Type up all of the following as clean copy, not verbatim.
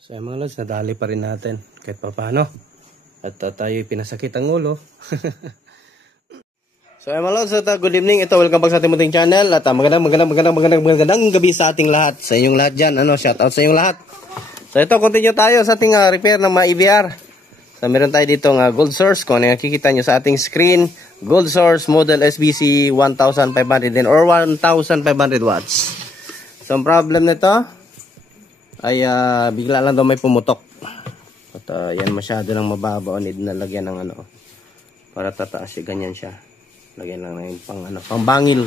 So mga lods, nadali pa rin natin kahit pa paano. At tayo'y pinasakit ang ulo. So mga lods, good evening. Ito, welcome back sa ating munting channel. At magandang gabi sa ating lahat. Sa inyong lahat dyan. Shout out sa inyong lahat. So ito, continue tayo sa ating repair ng mga EBR. So meron tayo dito Gold Source. Kung ano yung nakikita nyo sa ating screen. Gold Source model SBC 1500 din or 1500 watts. So ang problem nito ay bigla lang daw may pumutok. At yan masyado lang mababa, need na lagyan ng para tataas siya, ganyan siya. Lagyan lang ng pang bangil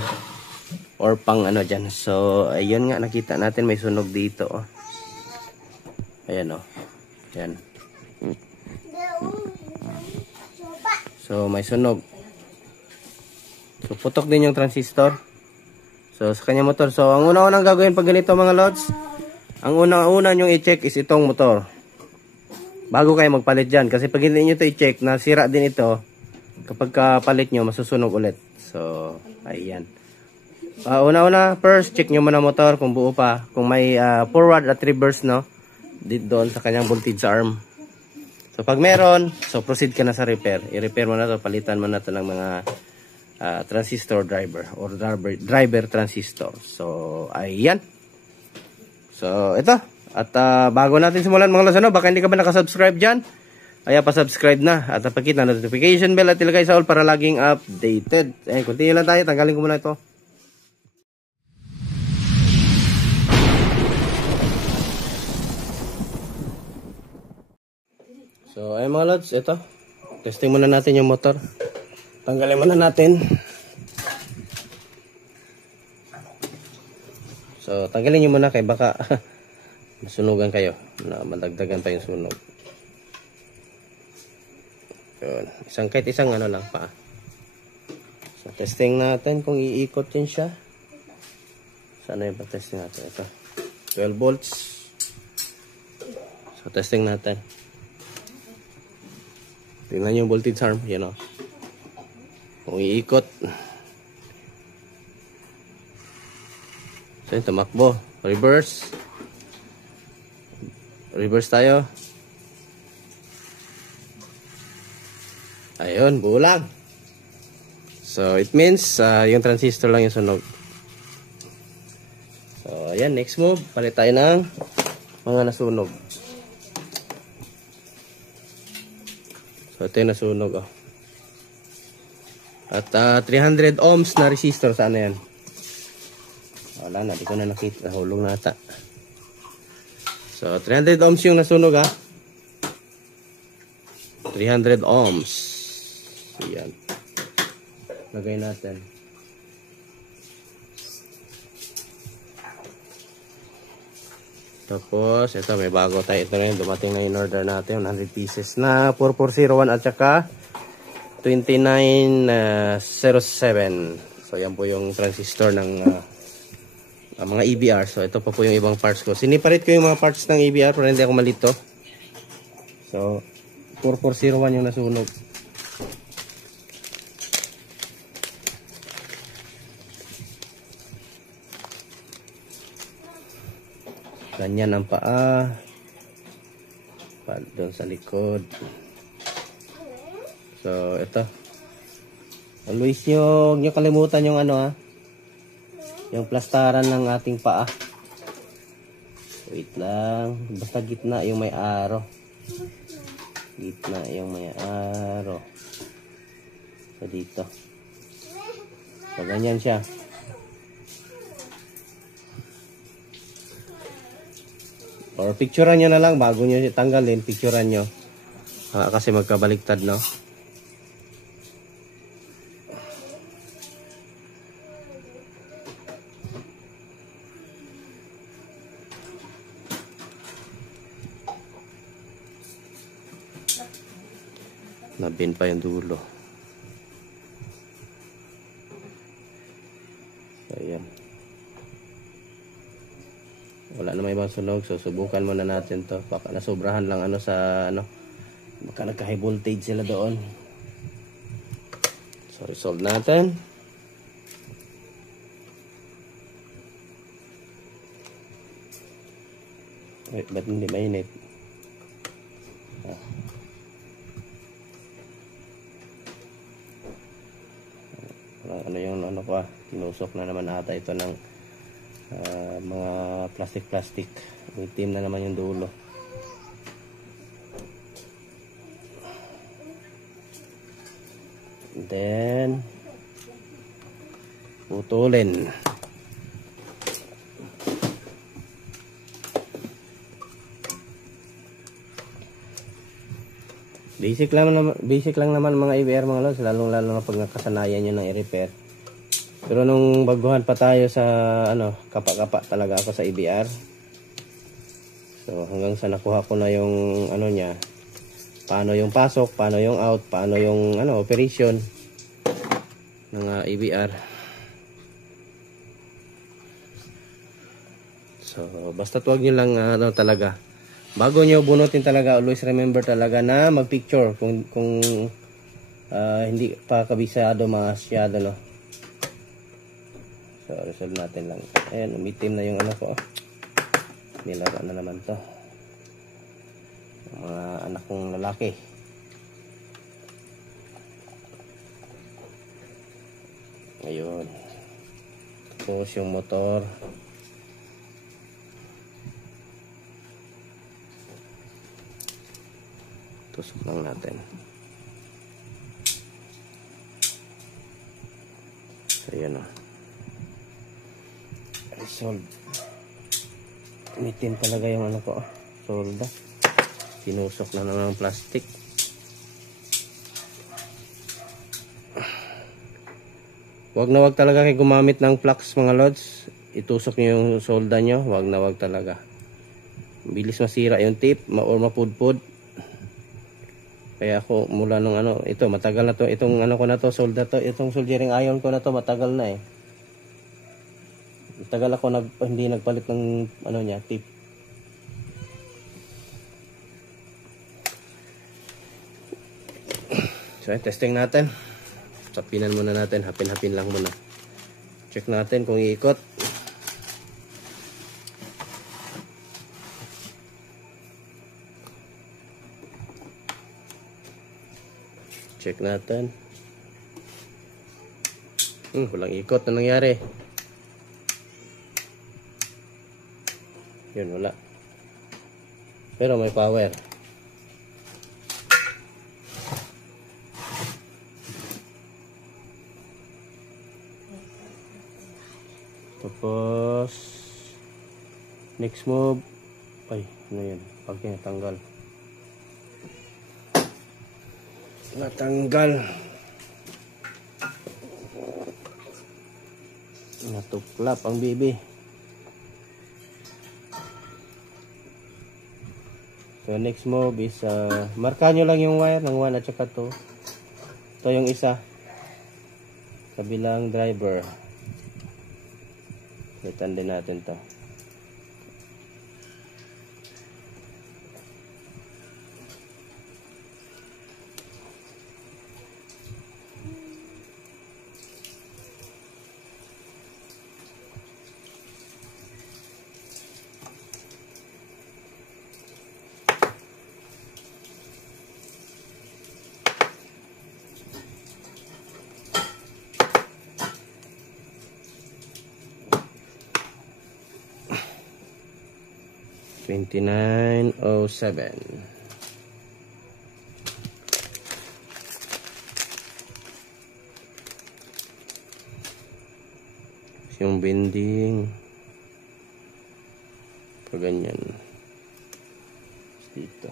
or pang diyan. So ayun nga, nakita natin may sunog dito. Ayan Ayan. So may sunog. So putok din yung transistor. So sa kanya motor. So ang una-unang gagawin pag ganito mga lods, ang una-una nyong i-check is itong motor. Bago kayo magpalit dyan. Kasi pag hindi nyo ito i-check, nasira din ito. Kapag palit nyo, masusunog ulit. So, ayan. Una-una, first, check nyo muna motor kung buo pa. Kung may forward at reverse, dito doon sa kanyang voltage arm. So, pag meron, so proceed ka na sa repair. I-repair mo na ito, palitan mo na ito ng mga transistor driver or driver transistor. So, ayan. So, ito. At bago natin simulan mga lods, baka hindi ka ba nakasubscribe dyan? Kaya pa-subscribe na. At pakita na notification bell at ilagay sa all para laging updated. Continue lang tayo. Tanggalin ko muna ito. So, ayun mga lods, ito. Testing muna natin yung motor. Tanggalin muna natin. So, tanggalin nyo muna kay baka masunugan kayo na madagdagan pa yung sunog. Yun. Kahit isang lang pa. So, testing natin kung iikot din siya. Sana yung pa-testing natin. Ito. 12 volts. So, testing natin. Tingnan yung voltage arm. Yan kung iikot. So, tumakbo. Reverse. Reverse tayo. Ayun, buo lang. So, it means yung transistor lang yung sunog. So, ayan, next move. Palit tayo ng mga nasunog. So, ito yung nasunog. At 300 ohms na resistor. Saan na yan? Wala na, di ko na nakita. Hulong na ata. So, 300 ohms yung nasunog 300 ohms. Ayan. Lagay natin. Tapos, ito may bago tayo. Ito na yung dumating na yung order natin. 100 pieces na 4401 at saka 2907. So, yan po yung transistor ng mga EBR. So, ito pa po yung ibang parts ko. Siniparit ko yung mga parts ng EBR para hindi ako malito. So, 4401 yung nasunog. Ganyan ang paa. Doon sa likod. So, ito. Always nyo kalimutan yung yung plastaran ng ating paa. Wait lang. Basta gitna yung may araw. Gitna yung may araw. So, dito. So, ganyan siya. Or picturean nyo na lang. Bago nyo tanggalin, picturean nyo. Kasi magkabaliktad, Nabin pa yung dulo. Ayan. Wala na may ibang sunog. So, subukan muna natin to. Baka nasobrahan lang baka nagka-high voltage sila doon. So, resolve natin. Wait, ba't hindi mainit? Ano yung ano ko tinusok na naman ata ito ng mga plastic. Itim na naman yung dulo. Then putulin. Basic lang naman mga EBR mga lods, lalo na pag nakasanayan nyo ng i-repair. Pero nung baguhan pa tayo sa kapa-kapa talaga ako sa EBR. So hanggang sa nakuha ko na yung ano niya, paano yung pasok, paano yung out, paano yung operation ng EBR. So basta wag niyo lang talaga, bago nyo bunutin talaga, always remember talaga na mag-picture kung hindi pa kabisado masyado, no. So resolve natin lang. Ayan, umitim na yung ko. Nilaro na naman to. Mga anak kong lalaki. Ayun. Tapos yung motor. Tusok lang natin. Ayan o. Resolve. Umitim talaga yung ko. Solda. Tinusok na naman ng plastic. Wag na wag talaga kayo gumamit ng flux mga lods. Itusok nyo yung solda nyo. Wag na wag talaga. Bilis masira yung tip or mapudpud. Kaya ako mula nung ito matagal na to, itong ko na to, solda to, itong soldering iron ko na to, matagal na matagal ako hindi nagpalit ng niya, tip. So testing natin. Sapinan muna natin, hapin-hapin lang muna. Check natin kung iikot. Check natin. Walang ikot na nangyari. Yun, wala. Pero may power. Tapos next move. Ay, ano yan? Pag tinatanggal. Natanggal. Natuklap ang bibi. So next move is marka nyo lang yung wire ng 1 at saka 2. Ito yung isa. Kabilang driver. Litan din natin to. $29.07. Yung bending pag ganyan dito.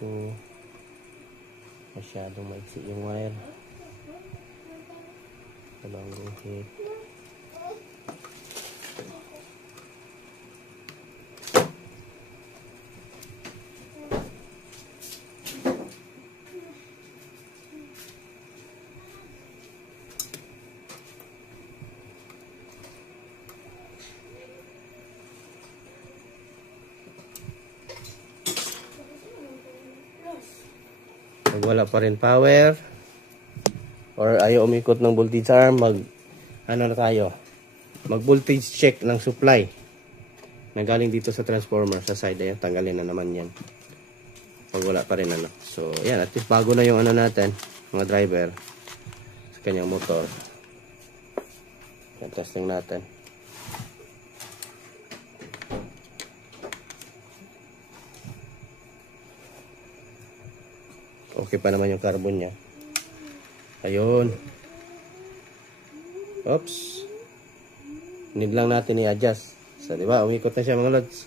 to masyadong maiksi yung wire. Walang guhit. Pag wala pa rin power or ayaw umikot ng voltage arm, mag voltage check ng supply na galing dito sa transformer sa side. Ayan, tanggalin na naman yan pag wala pa rin so ayan, at least bago na yung natin, mga driver sa kanyang motor. Ayan, testing natin. Okay pa naman yung carbon niya. Ayun. Oops. Need lang natin i-adjust. So, diba? Umikot na siya mga lods.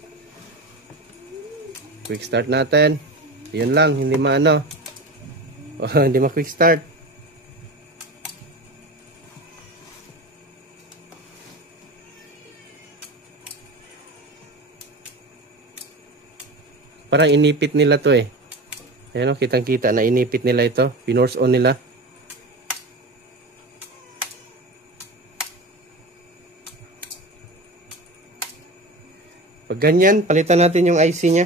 Quick start natin. Yun lang. Hindi hindi ma-quick start. Parang inipit nila to eh. Ayan o, kitang-kita na inipit nila ito. Pinorse on nila. Pag ganyan, palitan natin yung IC niya.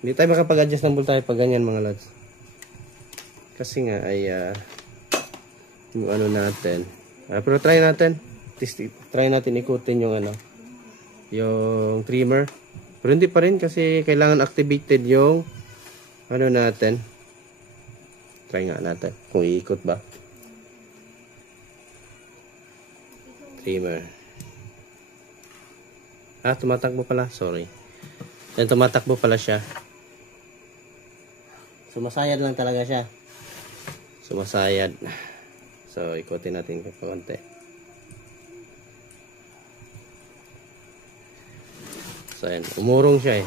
Hindi tayo makapag-adjust ng voltage pag ganyan mga lads. Kasi nga ay yung natin. Pero try natin. Try natin ikutin yung yung trimmer. Pero hindi pa rin kasi kailangan activated yung natin. Try nga natin kung iikot ba. Trimmer. Tumatakbo pala. Sorry. Yan, tumatakbo pala siya. Sumasayad lang talaga siya. Sumasayad. So, ikutin natin konti. So, ayan. Umurong siya eh.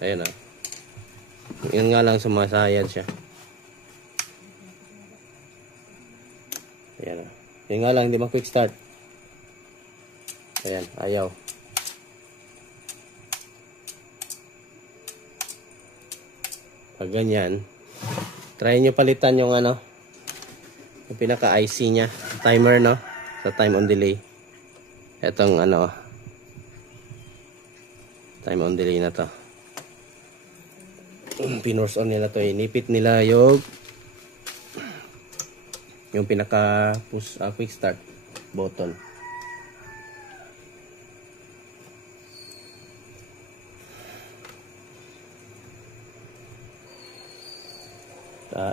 Ayan Yan nga lang sumasayad siya. Ayan Yan nga lang, hindi ma-quick start. Ayan, ayaw. Pag ganyan, try nyo palitan yung yung pinaka-IC nya. Timer, no? Sa time on delay. Etong time on delay na to. Pinorse on nila to. Inipit nila yung pinaka push quick start button.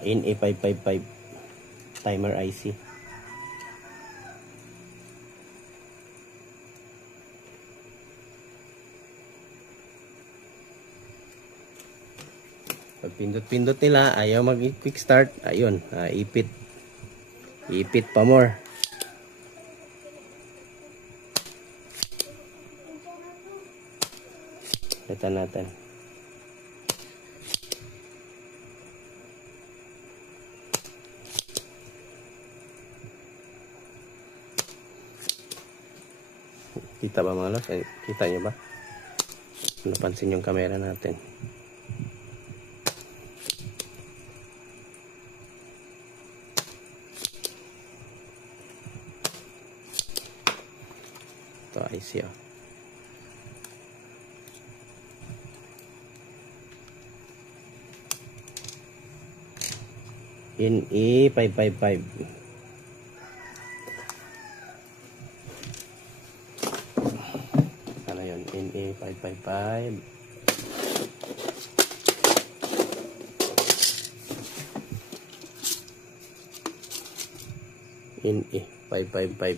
In A555 timer IC. Pag pindot-pindot nila, ayaw mag-quick start. Ayun, ipit. Ipit pa more. Ito natin. Kita ba mga los? Kita nyo ba? Napansin yung camera natin. Ito IC In E555. In A555. In A555.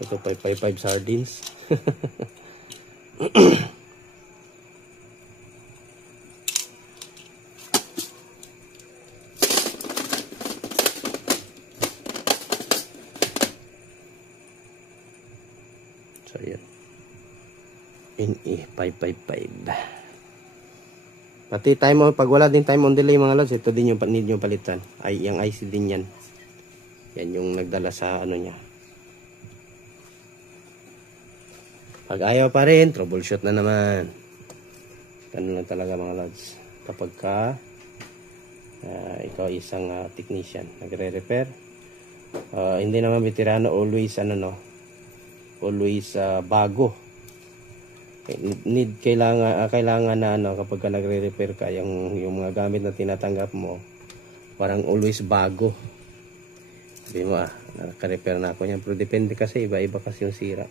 Ito 555 sardines. NE555. Pati time, pag wala din time on delay mga lods, ito din yung need nyo palitan. Ay, yung IC din yan. Yan yung nagdala sa ano niya. Pag ayaw pa rin, troubleshoot na naman. Ganun lang talaga mga lods. Kapag ka ikaw isang technician, nagre-repair, hindi naman veterano, always always bago. Kailangan na kapag ka nagre-repair ka, yung mga gamit na tinatanggap mo, parang always bago. Sabi mo naka-repair na ako yan, pero depende kasi, iba-iba kasi yung sira.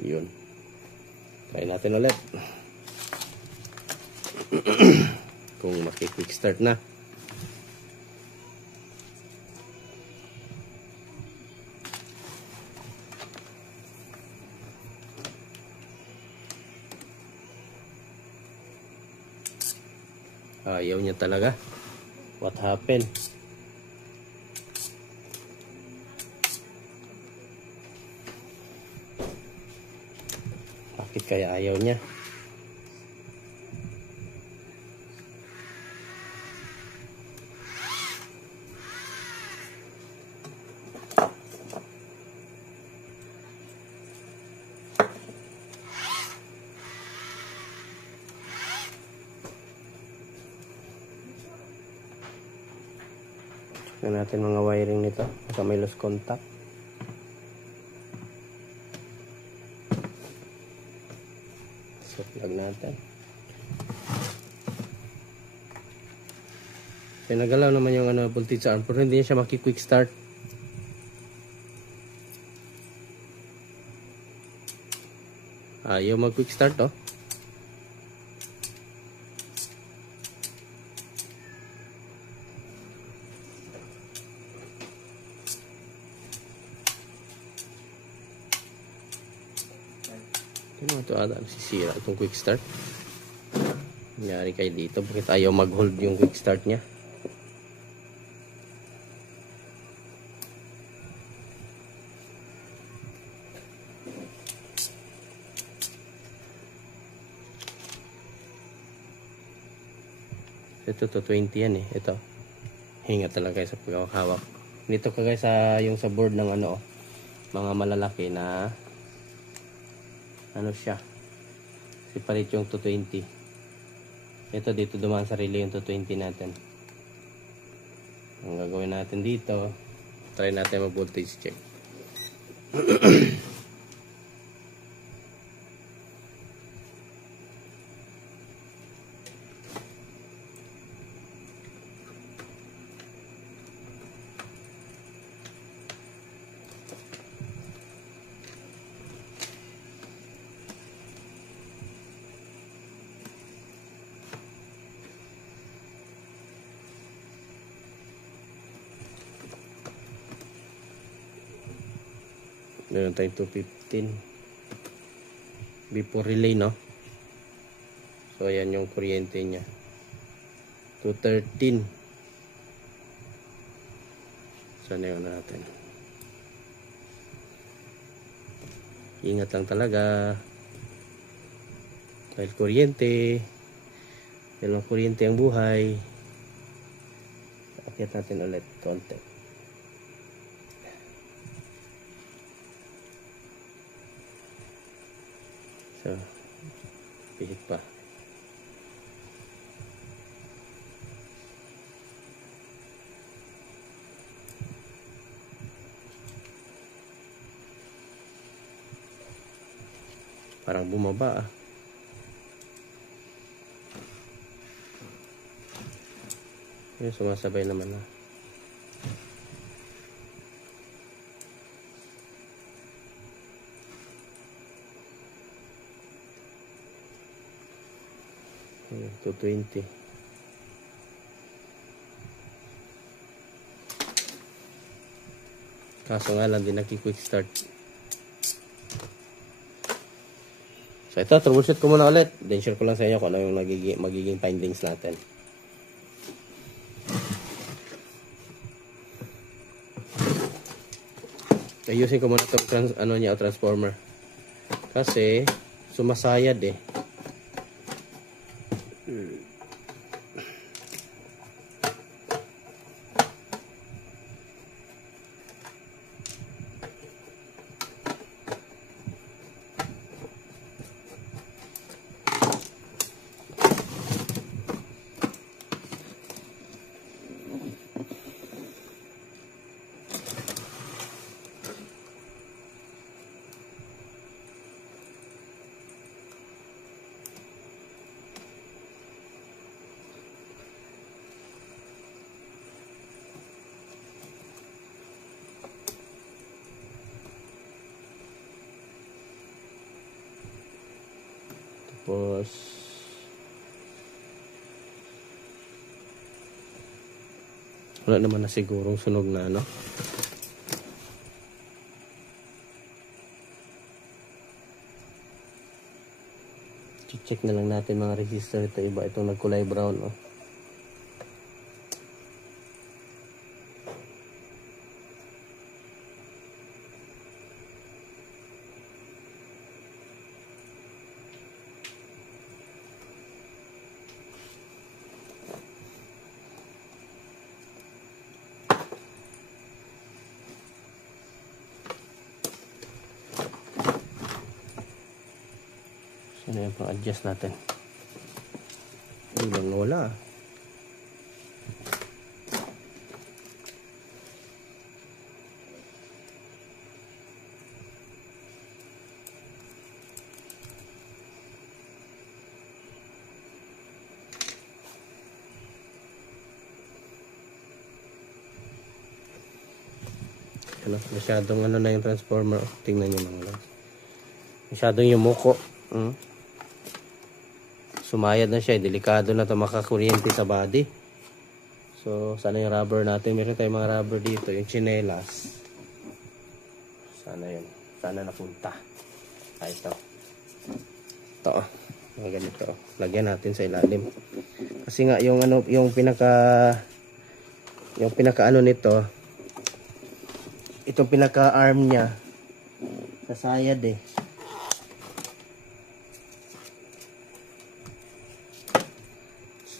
Yun. Try natin ulit. Kung maki-quick start na. Ayaw niya talaga. What happened? Bakit kaya ayaw niya? Tignan natin mga wiring nito. Baka may lost contact. So, plug natin. Pinagalaw naman yung voltage arm, pero hindi siya maki-quick start. Ayaw mag-quick start, oh. Ito sisira itong quick start. Nangyari kayo dito, bakit ayaw mag-hold yung quick start nya? Ito 20 yan eh. Ito hinga talaga sa pagkakahawak. Dito kagaya sa yung sa board ng mga malalaki na siya, separate yung 220. Ito dito dumaan sa relay yung 220 natin. Ang gagawin natin dito, try natin mag voltage check. Meron tayong 215 before relay, no? So ayan yung kuryente nya, 213. Sana yun natin. Ingat lang talaga dahil kuryente, dahil kuryente ang buhay. Akyat natin ulit konti. So, pihit pa. Parang bumaba Yung sumasabay naman na. Ayan, 220. Kaso nga lang din naki-quick start. So ito, troubleshoot ko muna ulit. Then share ko lang sa inyo kung ano yung magiging findings natin. Ayusin ko muna itong transformer. Kasi sumasayad eh. Tapos wala naman na sigurong sunog na ano. Check na lang natin mga resistor. Ito iba itong nagkulay brown oh. Ano yung pang-adjust natin? Hindi bang wala? Ano, masyadong ano na yung transformer. Tingnan nyo mga lang. Masyadong yumuko. Sumayad na siya, delikado na ito makakuryente sa body. So, sana yung rubber natin. Meron tayong mga rubber dito, yung chinelas. Sana yun. Sana napunta. Ay, ito. Ito, mga ganito. Lagyan natin sa ilalim. Kasi nga, yung pinaka ano nito, itong pinaka-arm niya, sasayad eh.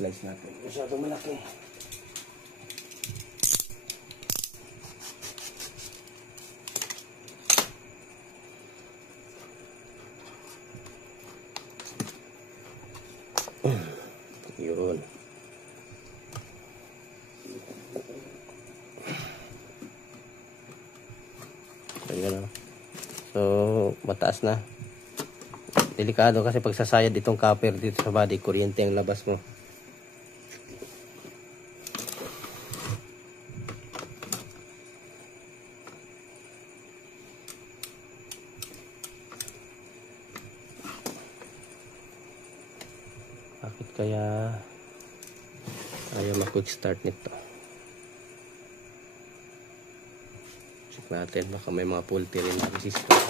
Slice natin. Masyadong malaki. Yun. Ayan. So, mataas na. Delikado kasi pag sasayad itong copper dito sa body, kuryente ang labas mo. Bakit kaya ayaw mag-quick start nito? Check natin, baka may mga faulty rin na resistor.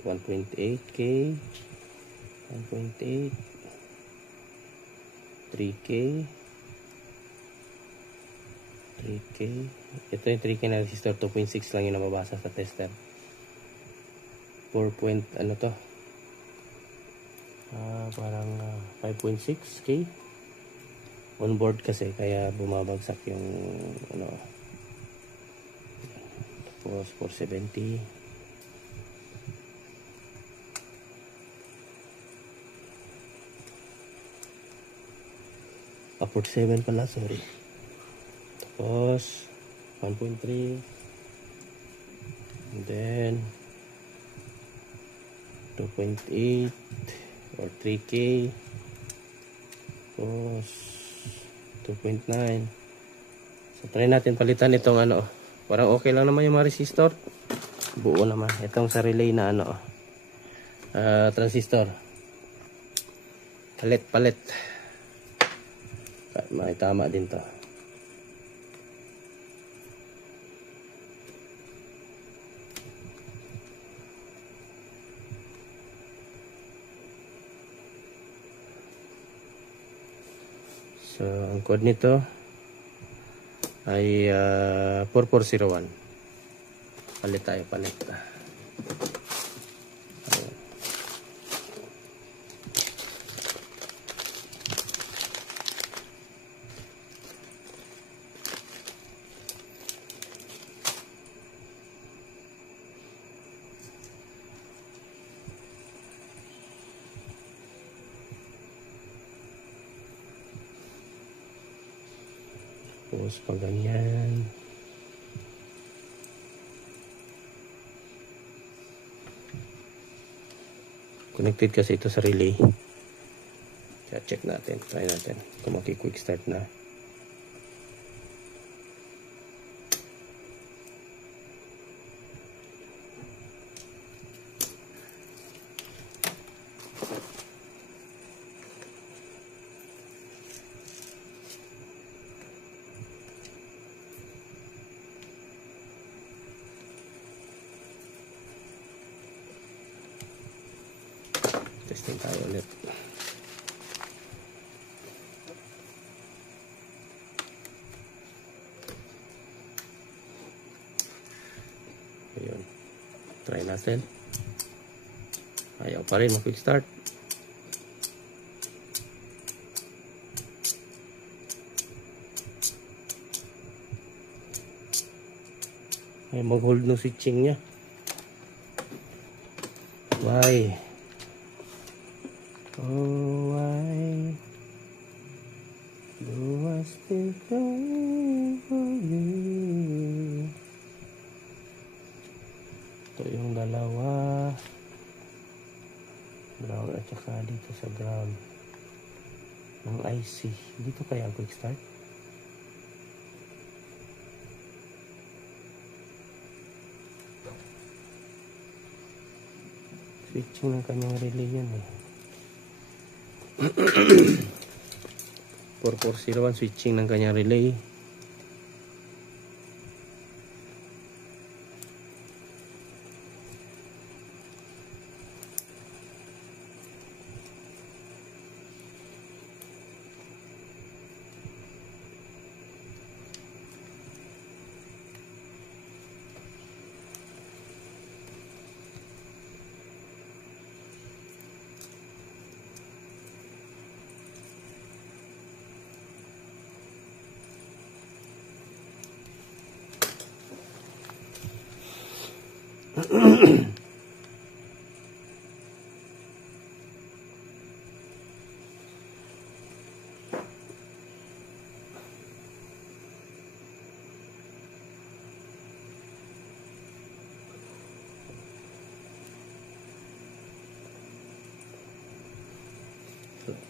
So 1.8K, 1.8, 3K, 3K. Ito yung 3K na resistor, 2.6 lang yung nababasa sa tester. 4 point, ano to? Parang 5.6K. On board kasi, kaya bumabagsak yung, ano. Tapos 470. Ah, 47 pala, sorry. Tapos 1.3, and then 2.8 or 3K, tapos 2.9. So try natin palitan itong ano. Parang okay lang naman yung mga resistor. Buo naman itong sa relay na ano, transistor. Palit. May tama din to. So, ang code nito ay 4401. Palit tayo, palit. Tapos pag ganyan. Connected kasi ito sa relay. Kaya check natin. Try natin kung maki-quick start na. Testing tayo ulit. Ayun. Try natin. Ayaw pa rin mag-quick start. Ay, mag-hold no switching niya. Why? Oh, why do I still cry for you? Ito yung dalawa. Ground at saka dito sa ground ng IC. Dito kaya ang quick start? Switching ng kanyang relay yan eh. 4401 switching ng kanyang relay.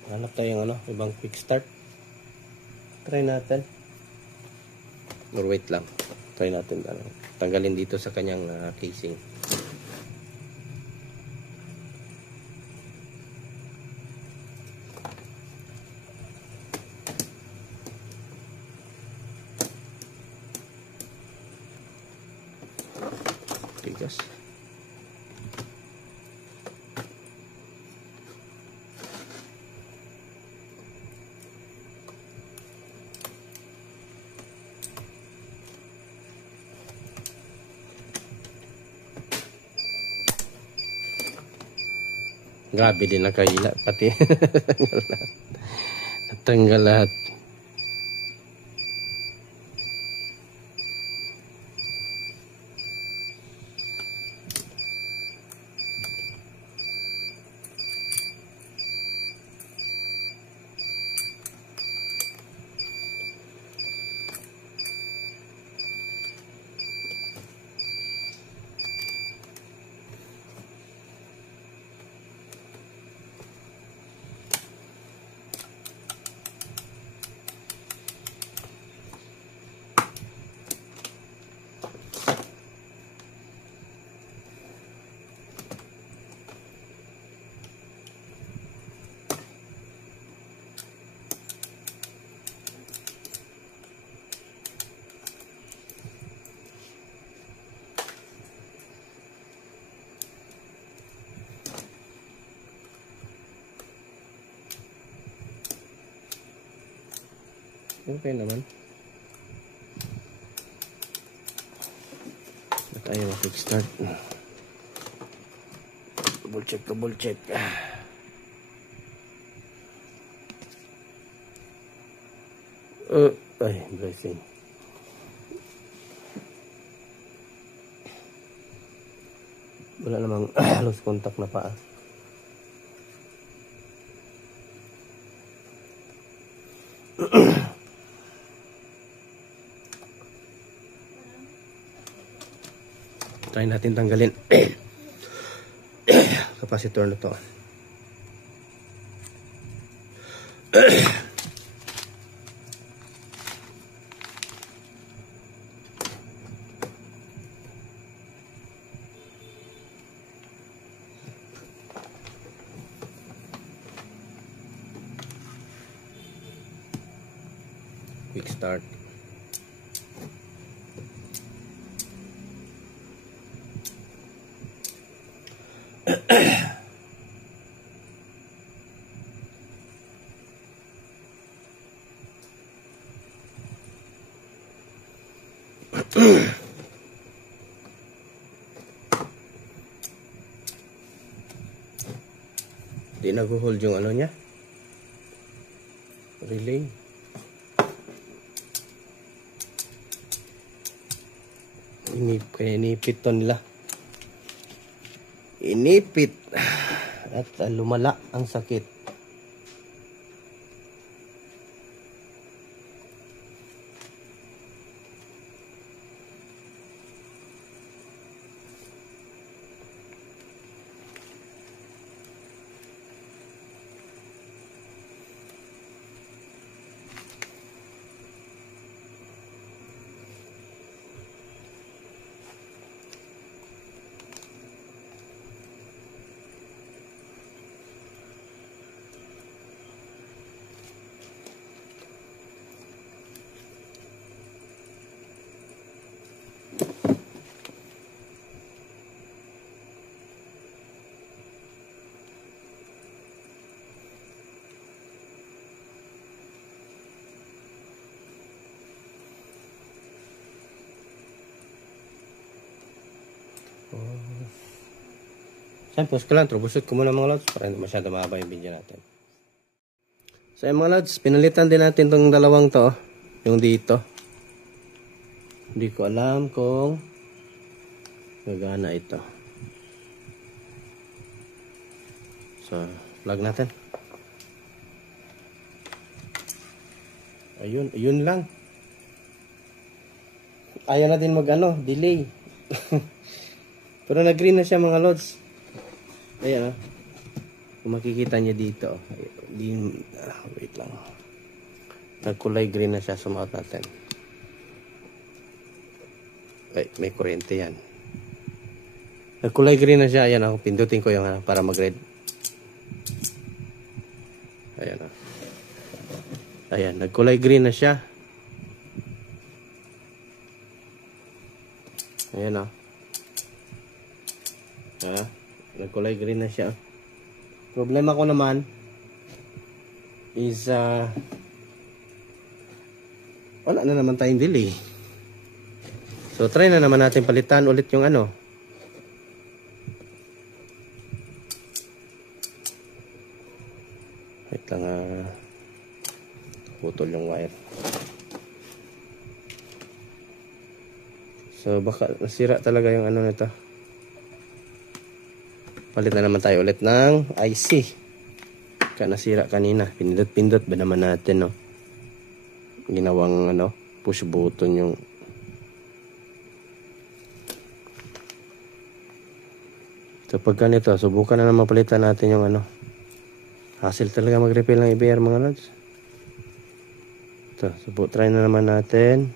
Hanap tayong ibang quick start. Try natin. Or wait lang. Try natin tanggalin dito sa kanyang casing. Tigas. Grabe din nakahila pati. Natanggal lahat. Okay naman. At ayaw mag-start. Double check. Ay, blessing. Wala namang loose contact na paa. Try natin tanggalin capacitor na to. Quick start. Di nag-hold yung ano niya, relay. Inipit to nila. Inipit at lumala ang sakit. Sampos ko lang, troubleshoot ko muna mga lods para hindi masyado mahaba yung video natin. So yung mga lods, pinalitan din natin tong dalawang to, yung dito. Hindi ko alam kung gagana ito. So, plug natin. Ayun lang. Ayaw na din delay. Pero nag-green na siya mga lods. Ayan, kung makikita niya dito, wait lang, nagkulay green na siya. Sumaot natin. Ay, may kuryente yan. Nagkulay green na siya. Ayan, ako pindutin ko yung para mag-red. Ayan, ayan, nagkulay green na siya. Ayan, nagkulay green na siya. Problema ko naman is wala na naman tayong delay. So try na naman natin palitan ulit yung wait lang, putol yung wire. So baka nasira talaga yung nito. Palit na naman tayo ulit ng IC. Kaya nasira kanina. Pindot-pindot ba naman natin, no? Ginawang, push button yung... So, pag ganito, subukan na naman palitan natin yung hassle talaga mag-refill ng EBR, mga lods. Ito, try na naman natin.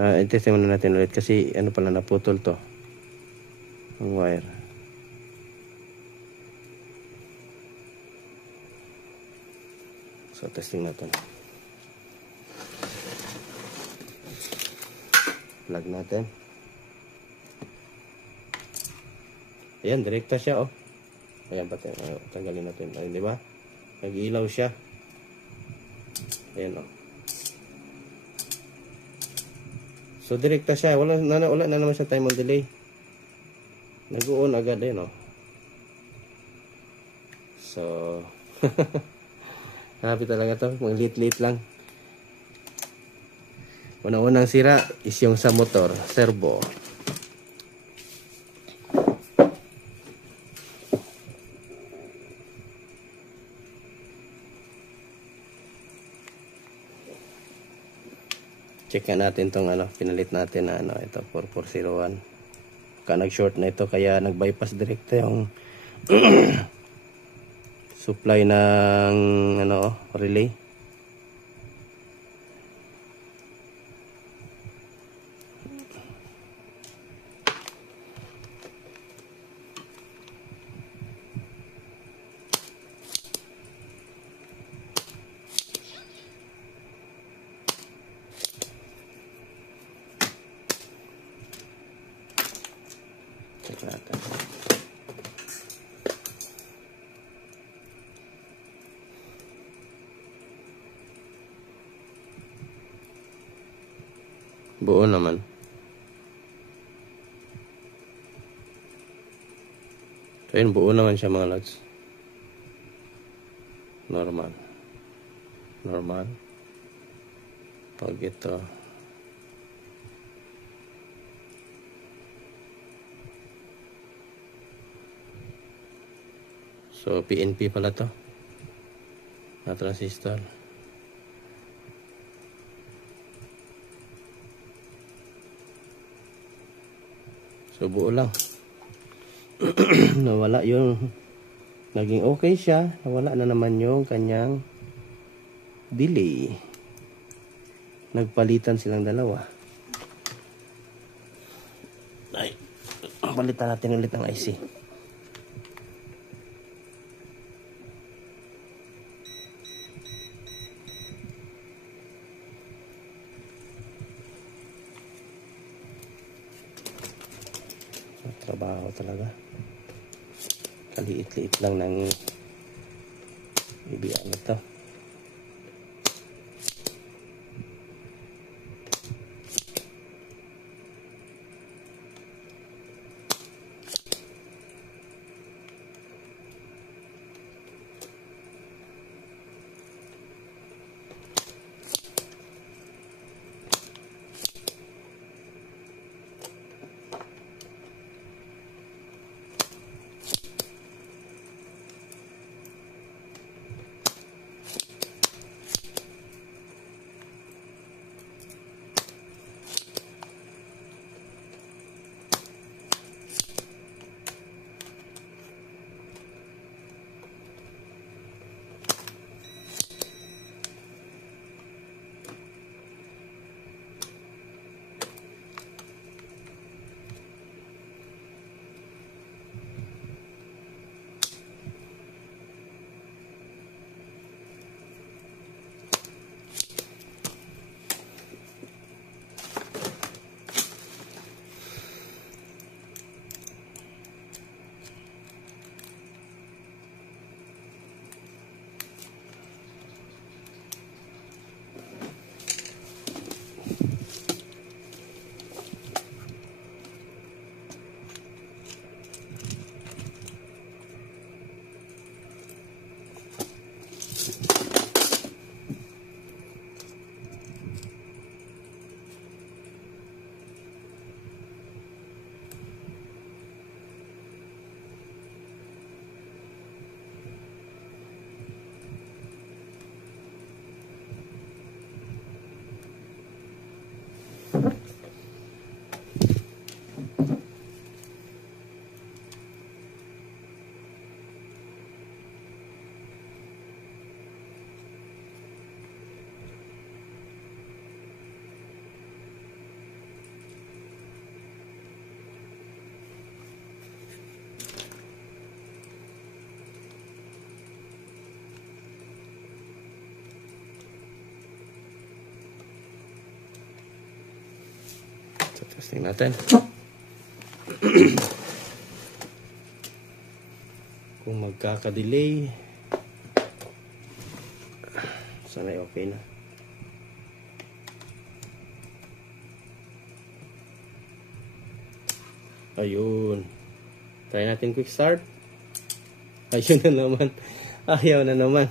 I-test muna natin ulit kasi, pala, naputol to. Ang wire. So, testing natin. Plug natin. Ayan, direkta siya, Ayan, pati. Tanggalin natin. Ayan, di ba? Nag-ilaw siya. Ayan o. So direkta siya, wala na naman siya time on delay. Nag-on agad din, no. So happy talaga to, mga late lang. Unang-unang sira is yung sa motor, servo. Check natin tong ano, pinalit natin na ano, ito 4401. Nag-short na ito kaya nag-bypass direkta yung supply ng ano, relay. Check natin. Buo naman. So yun, buo naman siya mga lods. Normal. Pag ito so PNP pala to na transistor. So buo lang. Nawala yung naging okay siya, nawala na naman yung kanyang delay. Nagpalitan silang dalawa. Ay, palitan natin ulit ang IC. Trabaho talaga. Kaliit-liit lang ng ibian ito. So, testing natin. Kung magkaka-delay, sana okay na. Ayun. Try natin quick start. Ayun na naman. Ayaw na naman.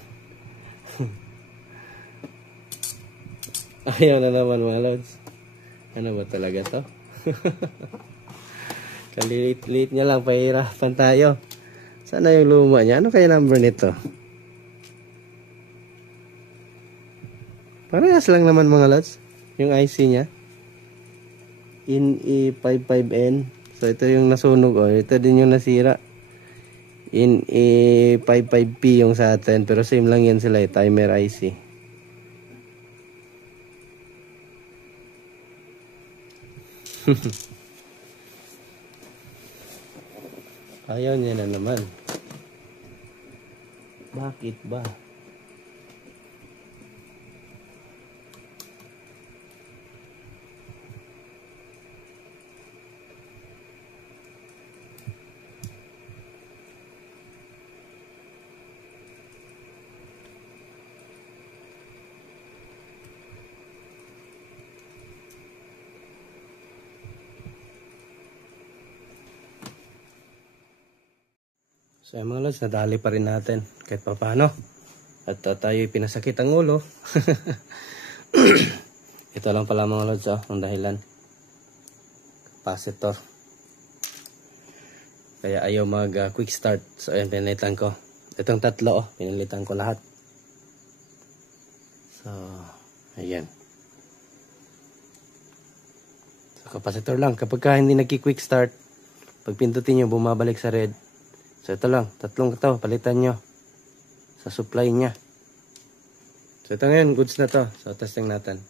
Ayaw na naman mga lods. Ano ba talaga to? Kaliit-liit niya lang. Pahirapan tayo. Sana yung luma niya. Ano kaya number nito? Parehas lang naman mga lods. Yung IC niya. INE55N. So ito yung nasunog. Oh. Ito din yung nasira. INE55P yung sa atin. Pero same lang yan sila. Timer IC. Ayaw niya na naman. Bakit ba? So yung mga lods, nadali pa rin natin kahit pa paano. At tayo pinasakit ang ulo. Ito lang pala mga lods, ang dahilan. Capacitor. Kaya ayaw mag quick start. So ayan, pinilitan ko. Itong tatlo, pinilitan ko lahat. So, ayan. So capacitor lang. Kapag hindi nagki-quick start, pag pindutin nyo, bumabalik sa red. So ito lang, tatlong ito, palitan nyo sa supply nya. So ito ngayon, goods na to. So testing natin.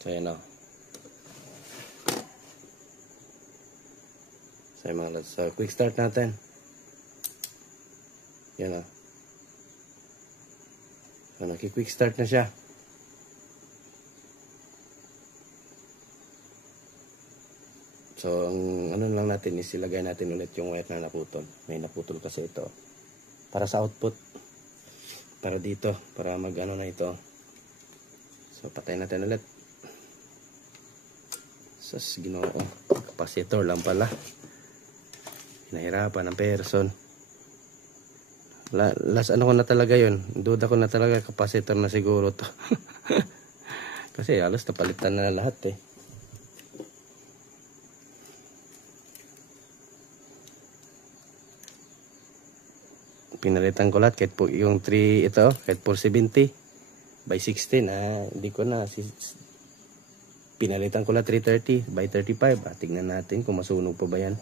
So yun o. So yung mga lods. So quick start natin. Yan o. So naki-quick start na siya. So, ang ano lang natin is ilagay natin ulit yung wire na naputol. May naputol kasi ito. Para sa output. Para dito. Para mag-ano na ito. So, patay natin ulit. Sas, ginoo. Capacitor lang pala. Hinahirapan ng person. Last ano ko na talaga yun. Duda ko na talaga capacitor na siguro to. Kasi halos napalitan na lahat eh. Pinalitan ko lahat kahit po yung 3 ito kahit 470 by 16 hindi ko na pinalitan ko lahat 330 by 35 tignan natin kung masunog pa ba yan.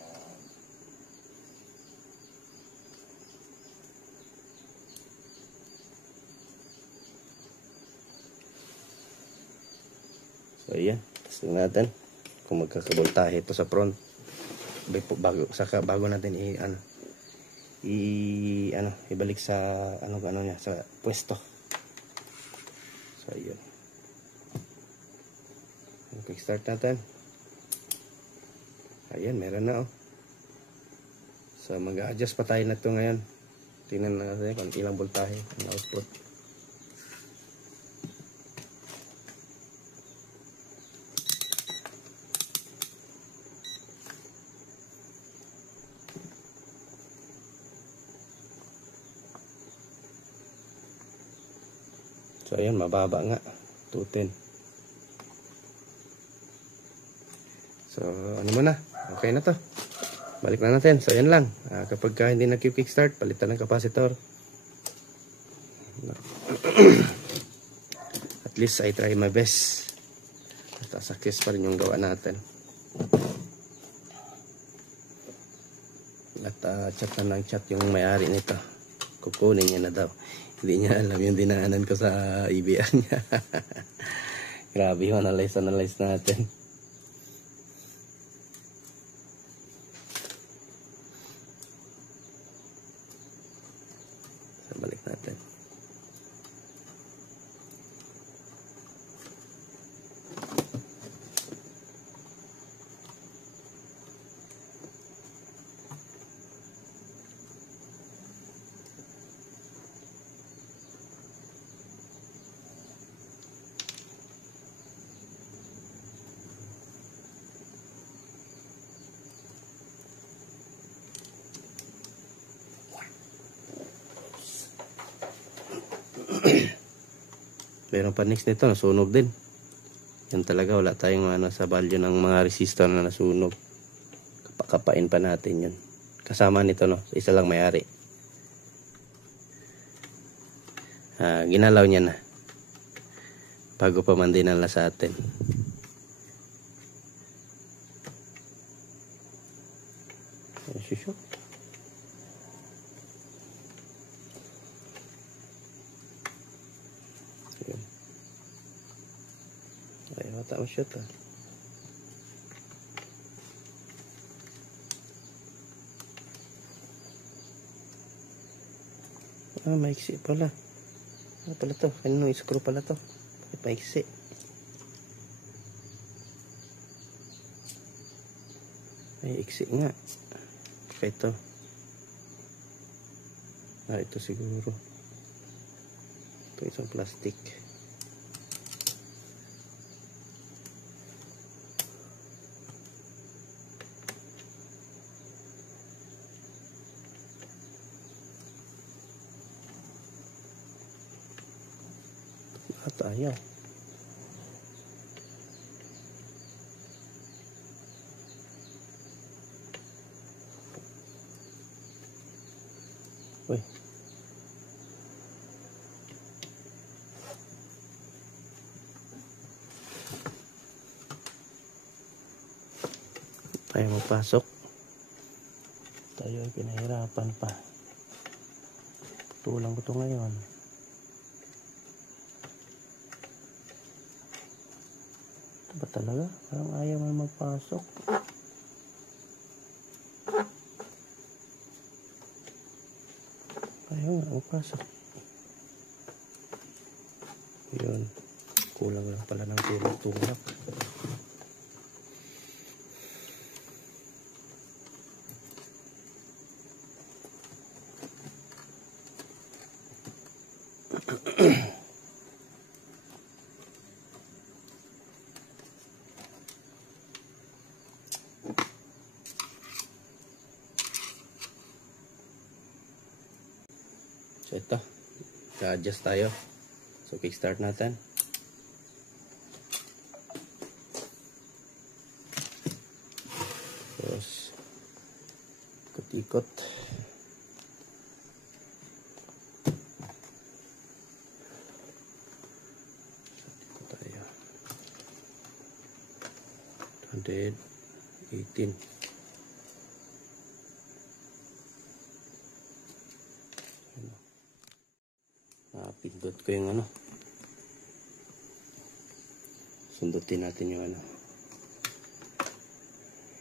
So ayan, testing natin kung magkakaboltahe ito sa front bago natin ibalik sa ano niya sa pwesto. So ayun. Quick start natin. Ayan, meron na So mag-adjust pa tayo na ito ngayon. Tingnan natin kung ilang voltahe ang output. So ayan, mababa nga 210. So ano muna, okay na to. Balik na natin. So ayan lang, kapag hindi nag-quick start, palitan ng capacitor. At least I try my best. At success pa rin yung gawa natin. At chat na ng chat yung may-ari nito. Kukunin niya na daw. Hindi niya alam yung dinaanan ko sa EBR niya. Grabe yung analyze natin. So, balik natin. Pero pag next nito, nasunog din. Yan talaga, wala tayong ano sa value ng mga resistor na nasunog. Kapakapain pa natin yun. Kasama nito, no? Isa lang may-ari. Ginalaw niya na. Bago pa man dinala sa atin. Shusho. Ay, mata ma-shoot ah. Maiksi pala. Ano pala to? Kanino i-screw pala to? Bakit maiksi? Ay, iksi nga. Kaya ito. Ito siguro. Ito isang plastic. At ayaw. Uy. Tayo mapasok. Tayo ay pinahirapan pa. Tulang ko ito ngayon. Ito ba talaga? Parang ayaw man magpasok. Ayaw nga magpasok. Yun. Kulang lang pala ng tulak. So ito, adjust tayo. So kickstart natin. Tapos ikot-ikot. Tayo 118. Pindot ko yung ano. Sundutin natin yung ano.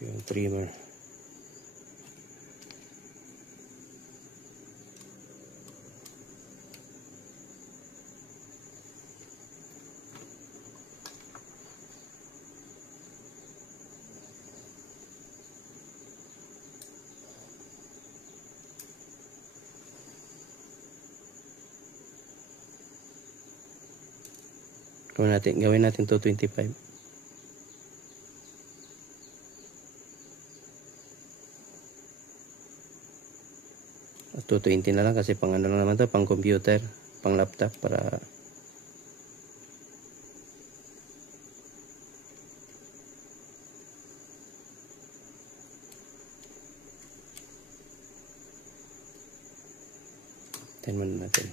Yung trimmer. Gawin natin 225. At 220 na lang kasi pang ano lang naman to, pang computer, pang laptop para muna natin.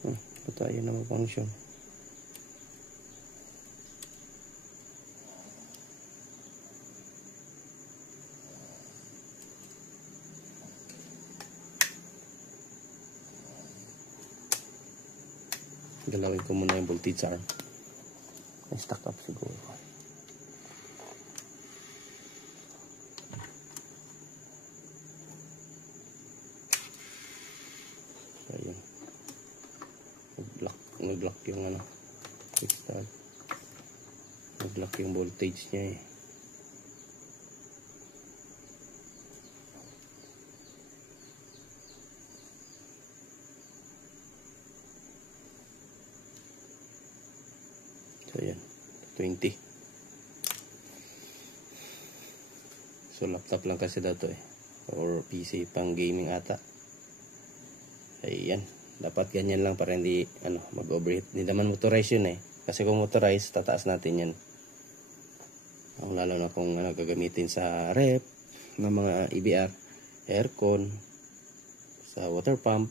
Ito tayo na mag-function. Galawin ko muna yung voltage arm. Stack up siguro. Ayun. Nag-lock yung ano. Kickstart. Nag-lock yung voltage niya eh. So yan, 20. So laptop lang kasi daw to or PC pang gaming ata. Ayan, dapat ganyan lang para hindi mag-overheat. Hindi naman motorized yun kasi kung motorized tataas natin yan. Lalo na kung gagamitin sa rep ng mga EBR, aircon, sa water pump,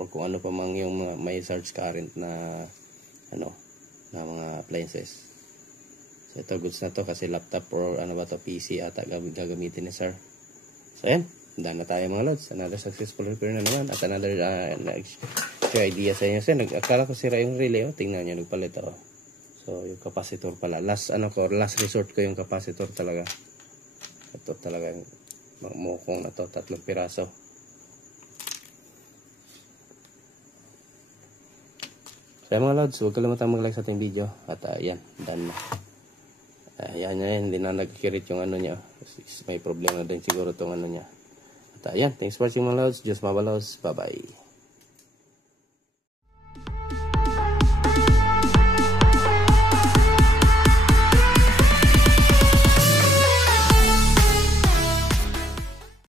o kung ano pa mang yung may surge current na na mga appliances. So ito goods na to kasi laptop or PC ata gagamitin ni sir. So ayan, done na tayo mga lods. Another successful repair na naman at another share idea sa inyo. So akala ko sira yung relay, tingnan nyo, nagpalit ako. So yung capacitor pala, last resort ko yung capacitor talaga. Ito talaga yung mukong na to, 3 piraso. Kaya mga lods, huwag kalimutan mag-like sa ating video. At yan, done na. Yan, hindi na nagkikirit yung niya. May problema din siguro itong niya. At yan, thanks for watching mga lods. Diyos mabalaws. Bye-bye.